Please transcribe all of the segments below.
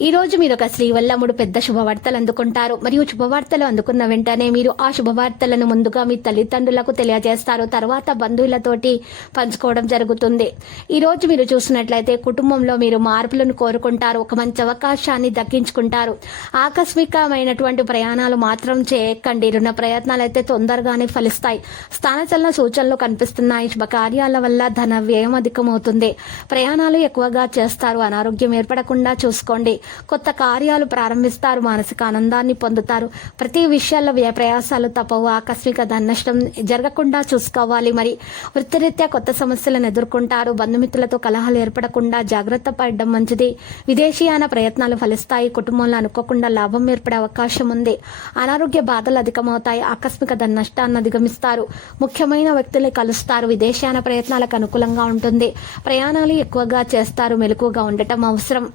ఈ రోజు మీరు ఒక శ్రీవల్లముడు పెద్ద శుభవార్తలు అందుకుంటారు. మరియు శుభవార్తలు అందుకున్న వెంటనే మీరు ఆ శుభవార్తలను ముందుగా మీ తల్లిదండ్రులకు తెలియజేస్తారు. తర్వాత బంధువులతోటి పంచుకోవడం జరుగుతుంది. ఈ రోజు మీరు చూసినట్లయితే కుటుంబంలో మీరు మార్పులను కోరుకుంటారు. ఒక మంచి అవకాశాన్ని దక్కించుకుంటారు. ఆకస్మికమైనటువంటి ప్రయాణాలు మాత్రం చేయకండి. రుణ ప్రయత్నాలు అయితే తొందరగానే ఫలిస్తాయి. స్థానచలన సూచనలు కనిపిస్తున్నాయి. శుభకార్యాల వల్ల ధన వ్యయం అధికమవుతుంది. ప్రయాణాలు ఎక్కువగా చేస్తారు. అనారోగ్యం ఏర్పడకుండా చూసుకోండి. కొత్త కార్యాలు ప్రారంభిస్తారు మానసిక ఆనందాన్ని పొందుతారు. ప్రతి విషయాల్లో వ్యయ ప్రయాసాలు తప్పవు. ఆకస్మిక ధన నష్టం జరగకుండా చూసుకోవాలి. మరి వృత్తిరీత్యా కొత్త సమస్యలను ఎదుర్కొంటారు. బంధుమిత్రులతో కలహాలు ఏర్పడకుండా జాగ్రత్త పడడం మంచిది. విదేశీయాన ప్రయత్నాలు ఫలిస్తాయి. కుటుంబంలో అనుకోకుండా లాభం ఏర్పడే అవకాశం ఉంది. అనారోగ్య బాధలు అధికమవుతాయి. ఆకస్మిక ధన నష్టాన్ని అధిగమిస్తారు. ముఖ్యమైన వ్యక్తుల్ని కలుస్తారు. విదేశీయాన ప్రయత్నాలకు అనుకూలంగా ఉంటుంది. ప్రయాణాలు ఎక్కువగా చేస్తారు. మెలకుగా ఉండటం అవసరం.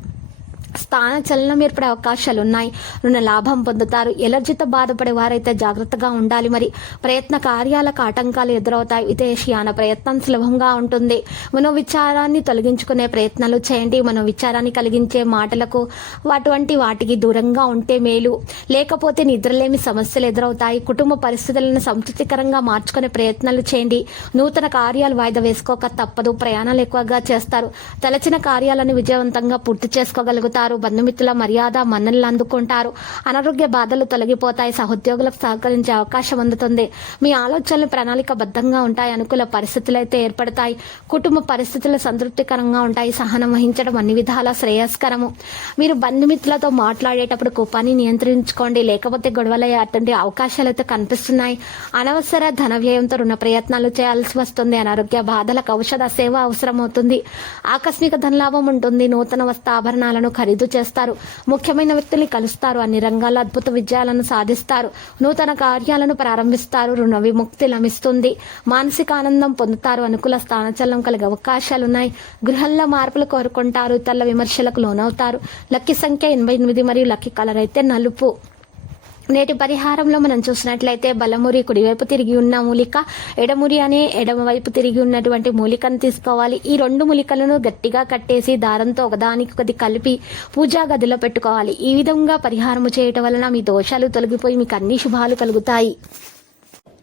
స్థాన చలనం ఏర్పడే అవకాశాలు ఉన్నాయి రుణ లాభం పొందుతారు. ఎలర్జీతో బాధపడే వారైతే జాగ్రత్తగా ఉండాలి. మరి ప్రయత్న కార్యాలకు ఆటంకాలు ఎదురవుతాయి. విదేశీయాన ప్రయత్నం సులభంగా ఉంటుంది. మనోవిచారాన్ని తొలగించుకునే ప్రయత్నాలు చేయండి. మనోవిచారాన్ని కలిగించే మాటలకు అటువంటి వాటికి దూరంగా ఉంటే మేలు. లేకపోతే నిద్రలేమి సమస్యలు ఎదురవుతాయి. కుటుంబ పరిస్థితులను సంతృప్తికరంగా మార్చుకునే ప్రయత్నాలు చేయండి. నూతన కార్యాలు వాయిదా వేసుకోక తప్పదు. ప్రయాణాలు ఎక్కువగా చేస్తారు. తలచిన కార్యాలను విజయవంతంగా పూర్తి చేసుకోగలుగుతారు. బంధుమిత్రుల మర్యాద మన్ననలు అందుకుంటారు. అనారోగ్య బాధలు తొలగిపోతాయి. సహోద్యోగులకు సహకరించే అవకాశం అందుతుంది. మీ ఆలోచనలు ప్రణాళికబద్ధంగా ఉంటాయి. అనుకూల పరిస్థితులు అయితే ఏర్పడతాయి. కుటుంబ పరిస్థితులు సంతృప్తికరంగా ఉంటాయి. సహనం వహించడం అన్ని విధాల శ్రేయస్కరము. మీరు బంధుమిత్రులతో మాట్లాడేటప్పుడు కోపాన్ని నియంత్రించుకోండి. లేకపోతే గొడవలయ్యే అటువంటి అవకాశాలు అయితే కనిపిస్తున్నాయి. అనవసర ధన వ్యయంతో రుణ ప్రయత్నాలు చేయాల్సి వస్తుంది. అనారోగ్య బాధలకు ఔషధ సేవ అవసరమవుతుంది. ఆకస్మిక ధనలాభం ఉంటుంది. నూతన వస్త్రాభరణాలను ఖరీదు చేస్తారు. ముఖ్యమైన వ్యక్తుల్ని కలుస్తారు. అన్ని రంగాల్లో అద్భుత విజయాలను సాధిస్తారు. నూతన కార్యాలను ప్రారంభిస్తారు. రుణ విముక్తి లభిస్తుంది. మానసిక ఆనందం పొందుతారు. అనుకూల స్థానచలనం కలిగే అవకాశాలున్నాయి. గృహంలో మార్పులు కోరుకుంటారు. ఇతరుల విమర్శలకు లోనవుతారు. లక్కీ సంఖ్య ఎనభై ఎనిమిది మరియు లక్కీ కలర్ అయితే నలుపు. నేటి పరిహారంలో మనం చూసినట్లయితే బలమురి కుడివైపు తిరిగి ఉన్న మూలిక ఎడమురి అనే ఎడమవైపు తిరిగి ఉన్నటువంటి మూలికను తీసుకోవాలి. ఈ రెండు మూలికలను గట్టిగా కట్టేసి దారంతో ఒకదానికొకటి కలిపి పూజా గదిలో పెట్టుకోవాలి. ఈ విధంగా పరిహారం చేయటం వలన మీ దోషాలు తొలగిపోయి మీకు అన్ని శుభాలు కలుగుతాయి.